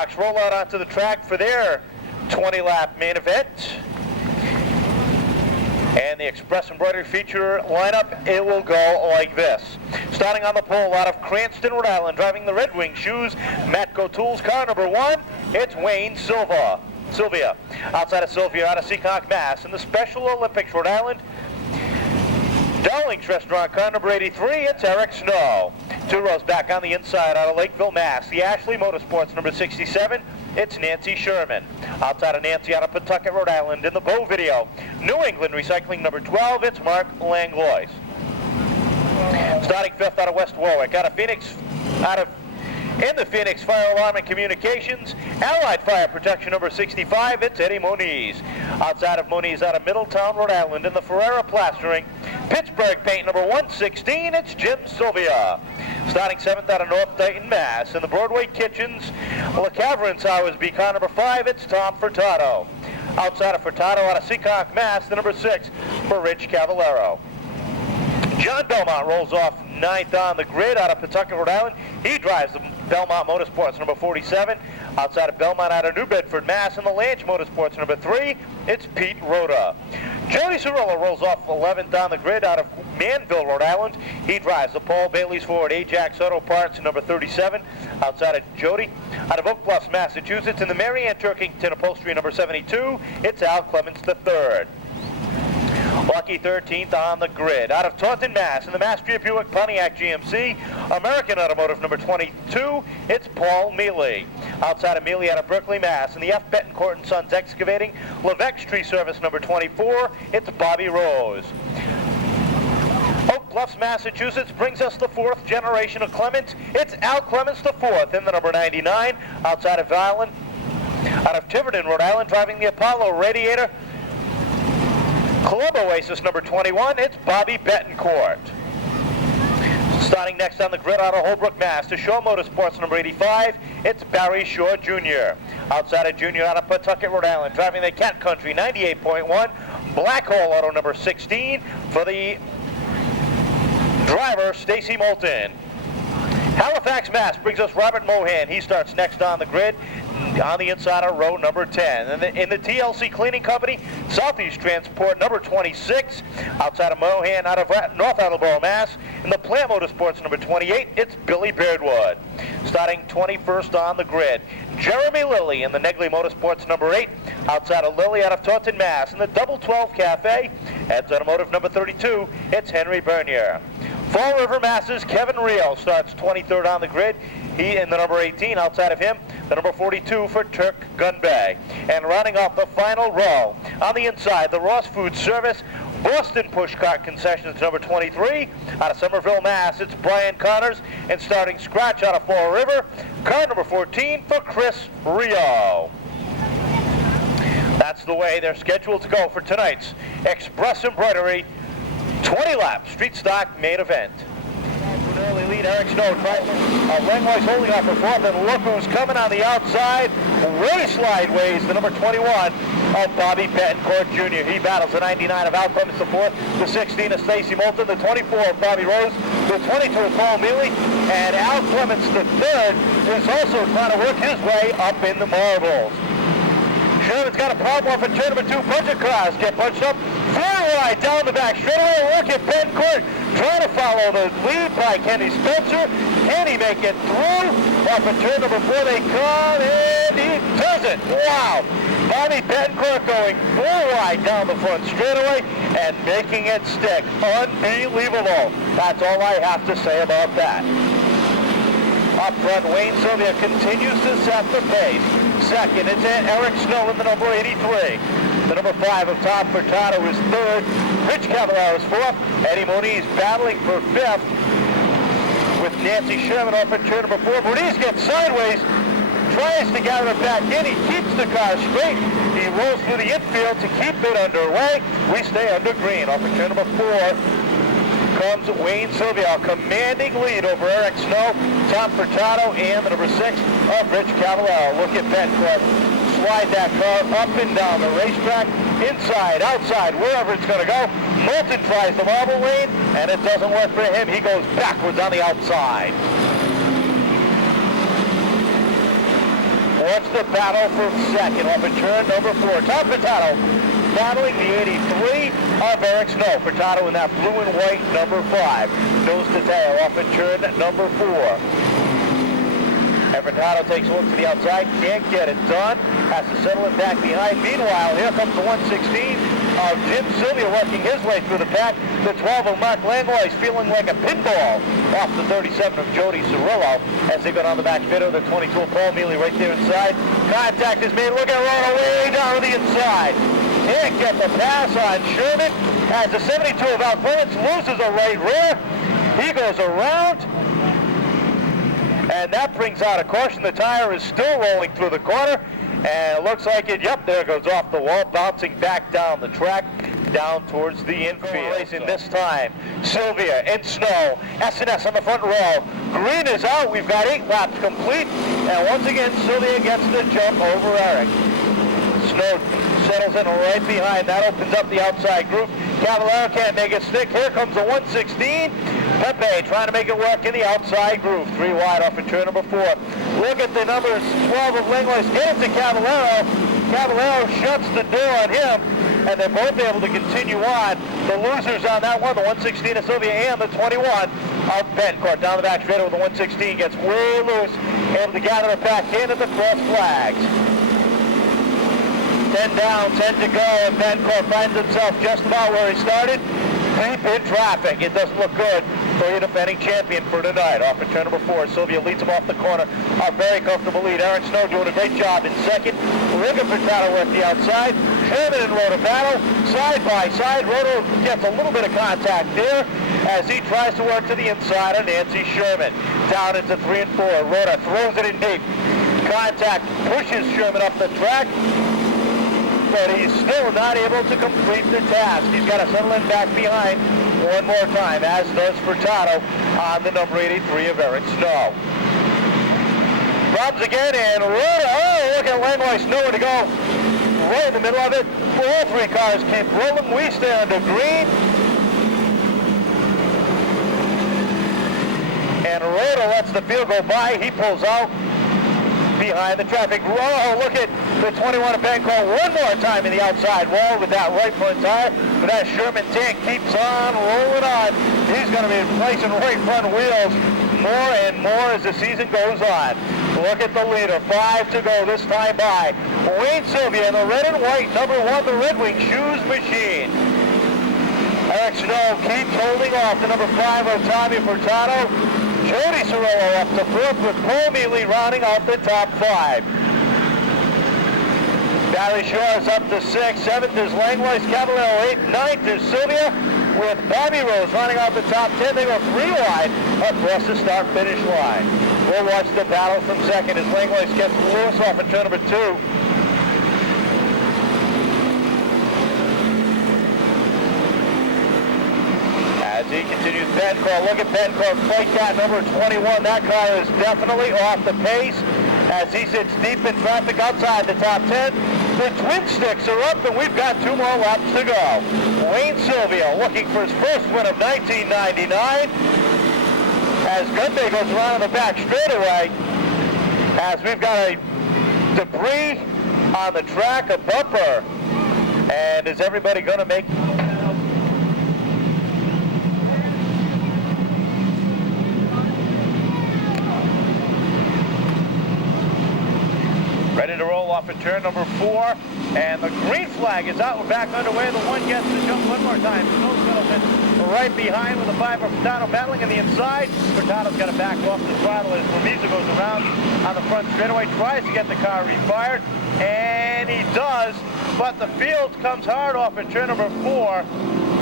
Seekonks roll out onto the track for their 20-lap main event. And the Express Embroidery feature lineup, it will go like this. Starting on the pole out of Cranston, Rhode Island, driving the Red Wing shoes, Matt Gotoul's car number 1, it's Wayne Silvia. Outside of Silvia, out of Seekonk, Mass. In the Special Olympics, Rhode Island, Darling's Restaurant car number 83, it's Eric Snow. 2 rows back on the inside out of Lakeville, Mass. The Ashley Motorsports number 67, it's Nancy Sherman. Outside of Nancy out of Pawtucket, Rhode Island, in the Bow video, New England Recycling number 12, it's Mark Langlois. Starting 5th out of West Warwick, in the Phoenix Fire Alarm and Communications, Allied Fire Protection number 65, it's Eddie Moniz. Outside of Moniz out of Middletown, Rhode Island, in the Ferrera Plastering, Pittsburgh Paint number 116, it's Jim Sylvia. Starting 7th out of North Dayton, Mass. In the Broadway Kitchens, LeCavern Towers B car number 5, it's Tom Furtado. Outside of Furtado out of Seekonk, Mass, the number 6 for Rich Cavallero. John Belmont rolls off 9th on the grid out of Pawtucket, Rhode Island. He drives the Belmont Motorsports number 47. Outside of Belmont out of New Bedford, Mass. In the Lange Motorsports number 3, it's Pete Rhoda. Jody Cerullo rolls off 11th on the grid out of Manville, Rhode Island. He drives the Paul Mealy's Ford Ajax Auto Parts number 37. Outside of Jody, out of Oak Bluffs, Massachusetts, in the Mary Ann Turkington Upholstery number 72, it's Al Clements III. Lucky 13th on the grid. Out of Taunton, Mass. In the Mastriya Buick Pontiac GMC, American Automotive number 22, it's Paul Mealy. Outside of Mealy out of Berkeley, Mass. In the F. Betancourt & Sons Excavating, Levex Tree Service number 24, it's Bobby Rose. Oak Bluffs, Massachusetts brings us the 4th generation of Clements. It's Al Clements IV in the number 99. Outside of Island, out of Tiverton, Rhode Island, driving the Apollo Radiator, Club Oasis number 21, it's Bobby Betancourt. Starting next on the grid out of Holbrook, Mass. To Shaw Motorsports number 85, it's Barry Shaw Jr. Outside of Jr. out of Pawtucket, Rhode Island, driving the Cat Country 98.1, Black Hole Auto number 16 for the driver, Stacy Moulton. Halifax, Mass. brings us Robert Mohan. He starts next on the grid on the inside of row number 10. And in the TLC Cleaning Company, Southeast Transport number 26. Outside of Mohan out of North Attleboro, Mass. In the Plant Motorsports number 28, it's Billy Beardwood. Starting 21st on the grid, Jeremy Lilly in the Negley Motorsports number 8. Outside of Lilly out of Taunton, Mass. In the Double 12 Cafe, Ed's Automotive number 32, it's Henry Bernier. Fall River, Mass's Kevin Rio starts 23rd on the grid. He in the number 18. Outside of him, the number 42 for Turk Gunbay. And rounding off the final row, on the inside, the Ross Food Service Boston Pushcart Concessions number 23. Out of Somerville, Mass, it's Brian Connors. And starting scratch out of Fall River, car number 14 for Chris Rio. That's the way they're scheduled to go for tonight's Express Embroidery 20-lap street stock main event. Early lead, Eric Snow trying. Langlois holding off for 4th, and look who's coming on the outside. Really slideways, the number 21 of Bobby Betancourt Jr. He battles the 99 of Al Clements the 4th, the 16 of Stacy Moulton, the 24 of Bobby Rose, the 22 of Paul Mealy, and Al Clements the 3rd is also trying to work his way up in the marbles. Sherman's got a problem off at turn number 2. Bunch of cars get bunched up. Very wide down the back straightaway. Look at Betancourt trying to follow the lead by Kenny Spencer. Can he make it through? Off at turn number 4 they come, and he does it. Wow. Bobby Betancourt going 4 wide down the front straightaway and making it stick. Unbelievable. That's all I have to say about that. Up front, Wayne Silvia continues to set the pace. Second, it's Eric Snow in the number 83. The number 5 of Tom Furtado is 3rd. Rich Cavallero is 4th. Eddie Moniz battling for 5th with Nancy Sherman off at turn number 4. Moniz gets sideways, tries to gather it back in. He keeps the car straight. He rolls through the infield to keep it underway. We stay under green. Off at turn number 4 comes Wayne Silvia, a commanding lead over Eric Snow, Tom Furtado, and the number 6 of Rich Cavallero. Look at Betancourt slide that car up and down the racetrack, inside, outside, wherever it's going to go. Moulton tries the marble lane, and it doesn't work for him. He goes backwards on the outside. Watch the battle for second off of turn number 4. Tom Furtado battling the 83 of Eric Snow. Furtado in that blue and white number 5. Nose to tail off of turn number 4. And Furtado takes a look to the outside, can't get it done, has to settle it back behind. Meanwhile, here comes the 116 of Wayne Silvia working his way through the pack. The 12 of Mark Langlois feeling like a pinball off the 37 of Jody Cerullo as they go down the back straight of the 22 of Paul Mealy right there inside. Contact is made, look at Rhoda way down to the inside. Can't get the pass on Sherman as the 72 of Alquillance loses a right rear. He goes around. And that brings out a caution. The tire is still rolling through the corner. And it looks like it, yep, there it goes off the wall, bouncing back down the track, down towards the infield. Racing this time, Silvia in Snow, S&S on the front row. Green is out, we've got 8 laps complete. And once again, Silvia gets the jump over Eric. Snow settles in right behind. That opens up the outside group. Cavallero can't make it stick. Here comes the 116. Pepe trying to make it work in the outside groove. 3 wide off in turn number 4. Look at the numbers 12 of Langlois. Get it to Cavallero. Cavallero shuts the door on him, and they're both able to continue on. The losers on that one, the 116 of Silvia and the 21 of Bencourt. Down the back straight with the 116 gets way loose, able to gather it back in at the cross flags. 10 down, 10 to go, and Bencourt finds himself just about where he started. Deep in traffic. It doesn't look good for your defending champion for tonight. Off in turn number 4, Silvia leads him off the corner. A very comfortable lead. Eric Snow doing a great job in second. Rick and Furtado work the outside. Sherman and Rhoda battle. Side by side. Rhoda gets a little bit of contact there as he tries to work to the inside of Nancy Sherman. Down into 3 and 4. Rhoda throws it in deep. Contact pushes Sherman up the track, but he's still not able to complete the task. He's got to settle in back behind one more time, as does Furtado on the number 83 of Eric Snow. Robs again, and oh, look at Langlois nowhere to go. Right in the middle of it. All 3 cars keep rolling. We stay under green. And Rhoda lets the field go by. He pulls out behind the traffic. Oh, look at the 21 of Bencourt one more time in the outside wall with that right front tire. But that Sherman tank keeps on rolling on. He's going to be replacing right front wheels more and more as the season goes on. Look at the leader. 5 to go this time by. Wayne Silvia in the red and white, number 1, the Red Wing Shoes Machine. Eric Snow keeps holding off the number 5 of Tommy Furtado. Jody Cerullo up to 4th with Paul Mealy rounding out the top 5. Barry Shaw is up to 6th. 7th is Langlois. Cavallero 8th. 9th is Silvia with Bobby Rose rounding out the top 10. They go 3 wide across the start-finish line. We'll watch the battle from second as Langlois gets loose off in turn number 2. As he continues, Bencourt, look at Bencourt fight that number 21. That car is definitely off the pace as he sits deep in traffic outside the top 10. The twin sticks are up and we've got 2 more laps to go. Wayne Silvia looking for his first win of 1999 as Gunday goes around on the back straightaway as we've got a debris on the track, a bumper. And is everybody going to make... Ready to roll off at turn number 4, and the green flag is out. We're back underway. The 1 gets to jump one more time. Snow settles right behind with the 5 of Furtado battling on the inside. Furtado's got to back off the throttle as Remiza goes around on the front straightaway, tries to get the car refired, and he does, but the field comes hard off at turn number 4,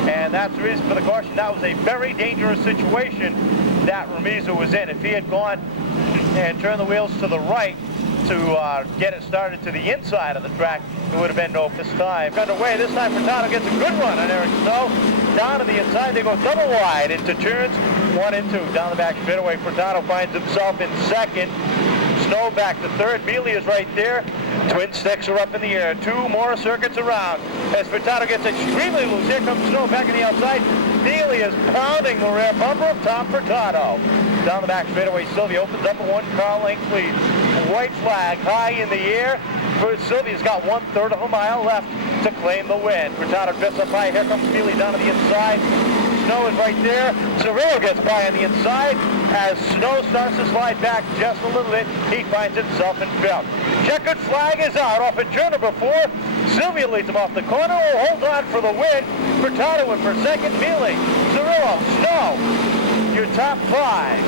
and that's the reason for the caution. That was a very dangerous situation that Remiza was in. If he had gone and turned the wheels to the right, to get it started to the inside of the track, it would have been no this time. Underway, this time Furtado gets a good run on Eric Snow. Down to the inside, they go double wide into turns 1 and 2. Down the back straightaway, Furtado finds himself in second. Snow back to third. Mealy is right there. Twin sticks are up in the air. 2 more circuits around as Furtado gets extremely loose. Here comes Snow back on the outside. Mealy is pounding the rear bumper of Tom Furtado. Down the back straightaway, Silvia opens up a 1-car length lead. white flag high in the air. Silvia's got 1/3 of a mile left to claim the win. Furtado drifts up high. Here comes Mealy down to the inside. Snow is right there. Cerullo gets by on the inside. As Snow starts to slide back just a little bit, he finds himself in 5th. Checkered flag is out off at turn number 4. Silvia leads him off the corner. Will hold on for the win. Furtado in for 2nd. Mealy, Cerullo, Snow, your top 5.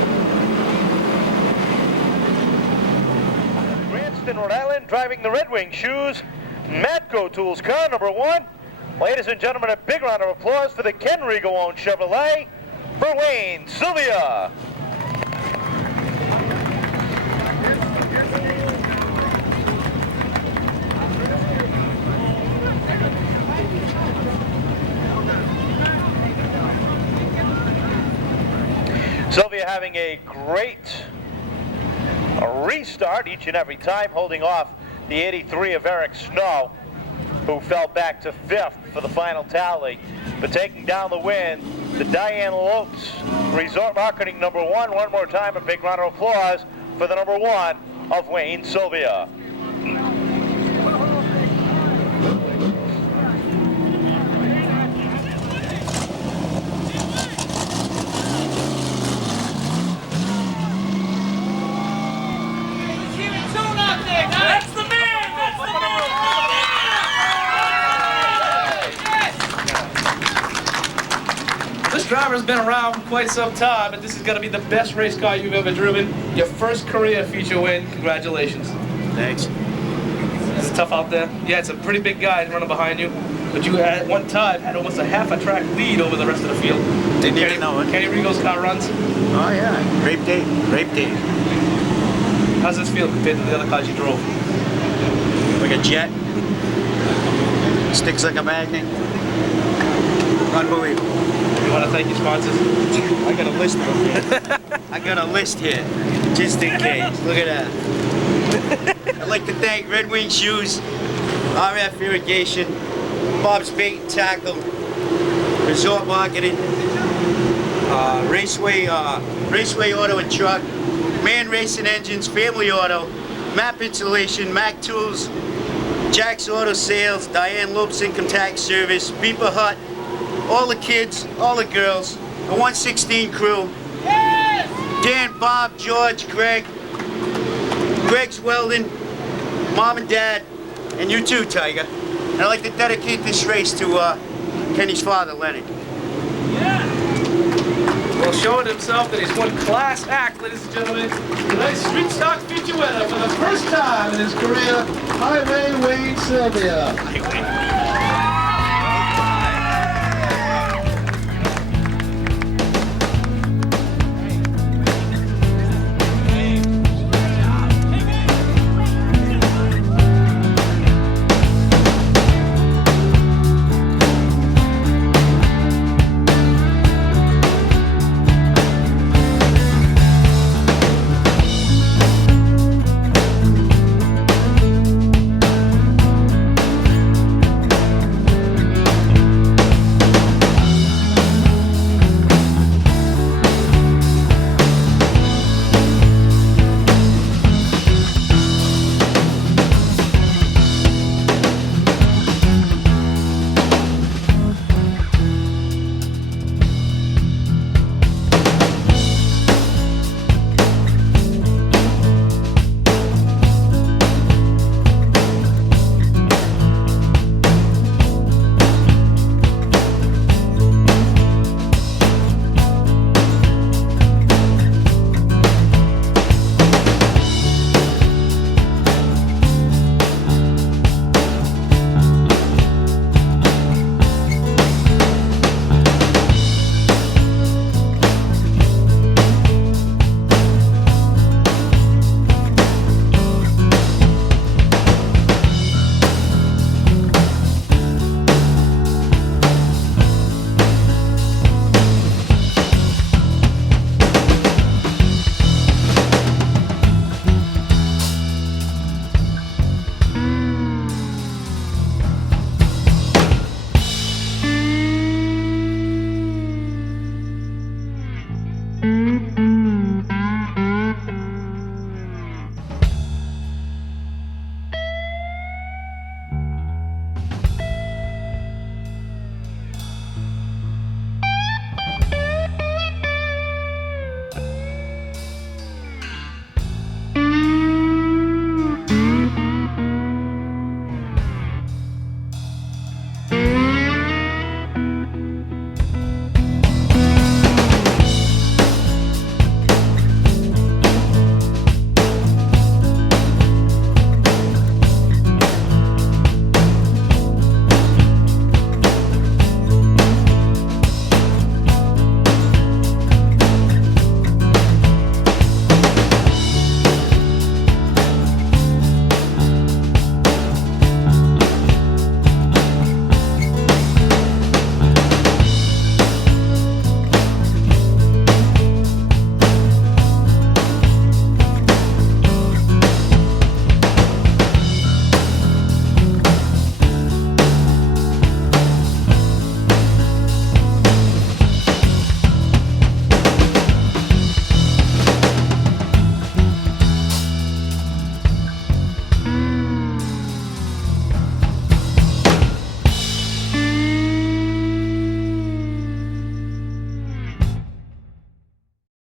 Cranston, Rhode Island, driving the Red Wing shoes. Matco Tools car number 1. Ladies and gentlemen, a big round of applause for the Ken Rigo-owned Chevrolet for Wayne Silvia. Silvia having a great restart each and every time, holding off the 83 of Eric Snow, who fell back to 5th for the final tally. But taking down the win, the Diane Lopes Resort Marketing number 1. One more time, a big round of applause for the number 1 of Wayne Silvia. This driver's been around for quite some time, and this is going to be the best race car you've ever driven. Your first career feature win. Congratulations. Thanks. It's tough out there. Yeah, it's a pretty big guy running behind you, but you at one time had almost a half a track lead over the rest of the field. Didn't even know it. Kenny Rigo's car runs. Oh yeah, great day, great day. How's this feel compared to the other cars you drove? Like a jet. Sticks like a magnet. Unbelievable. You want to thank your sponsors? I got a list of them here. I got a list here, just in case. Look at that. I'd like to thank Red Wing Shoes, RF Irrigation, Bob's Bait and Tackle, Resort Marketing, Raceway Auto and Truck, Man Racing Engines, Family Auto, Map Insulation, Mac Tools, Jack's Auto Sales, Diane Lopes Income Tax Service, Beeper Hut, all the kids, all the girls, the 116 crew, Dan, Bob, George, Greg, Greg's Weldon, Mom and Dad, and you too, Tiger. And I'd like to dedicate this race to Kenny's father, Lenny. Well, showing himself that he's one class act, ladies and gentlemen. Tonight's Street Stock feature winner for the first time in his career, Highway Wayne Silvia.